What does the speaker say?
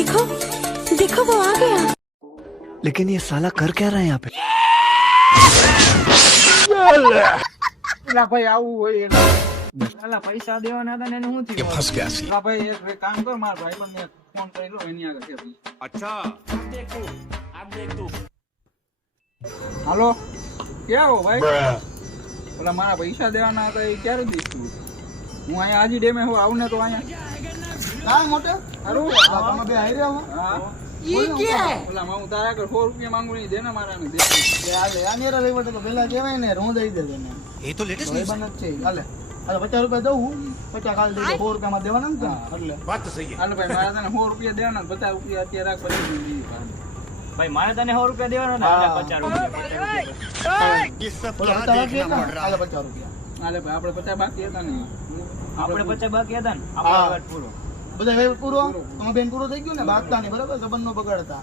देखो देखो वो आ गया। लेकिन ये साला कर क्या रहा है यहाँ पे? એલા ભાઈ આવું હોય એલા પૈસા દેવાના હતા ને એને શું થયું? ફસ ગયા છે. એલા ભાઈ એક કામ કર, મારા ભાઈબંધને ફોન કરી લો, એની આગળ છે. અચ્છા આપ દેખ તું. હાલો ક્યાં હો ભાઈ? ઓલા મારા પૈસા દેવાના હતા એ ક્યારે દઈશું? હું અહીંયા આજી ડેમે હું આવું ને તો અહીંયા કા મોટે હારું તમે બે આઈ રહ્યા હો. હા ઈ કે ઓલા હું તારા આગળ 100 રૂપિયા માંગુ નહીં, દેને મારાને દે. હાલે આનેરા લઈ વટે તો પેલા કહેવાય ને હું દઈ દે તને. ये तो लेटेस्ट ભાઈ બન જ છે. હાલે હાલે 50 રૂપિયા દઉં, 50 કાલ દઈ દે. 100 રૂપિયામાં દેવાના ને એટલે बात तो सही હાલો ભાઈ, મારા તને 100 રૂપિયા દેવાના, 50 રૂપિયા અત્યારે રાખ, પછી દઈ ભાઈ મારે તને 100 રૂપિયા દેવાના ને હા. 50 રૂપિયા ये सब બોલો 50 રૂપિયા હાલે 50 રૂપિયા. હાલે ભાઈ, આપણે 50 બાકી હતા ને. આપણે 50 બાકી હતા ને હા. આપણો વાત પૂરો. બધા ભાઈ પૂરો તમારા બેન પૂરો થઈ ગયું ને, ભાગતા નહીં બરાબર, સંબંધ નો બગાડતા.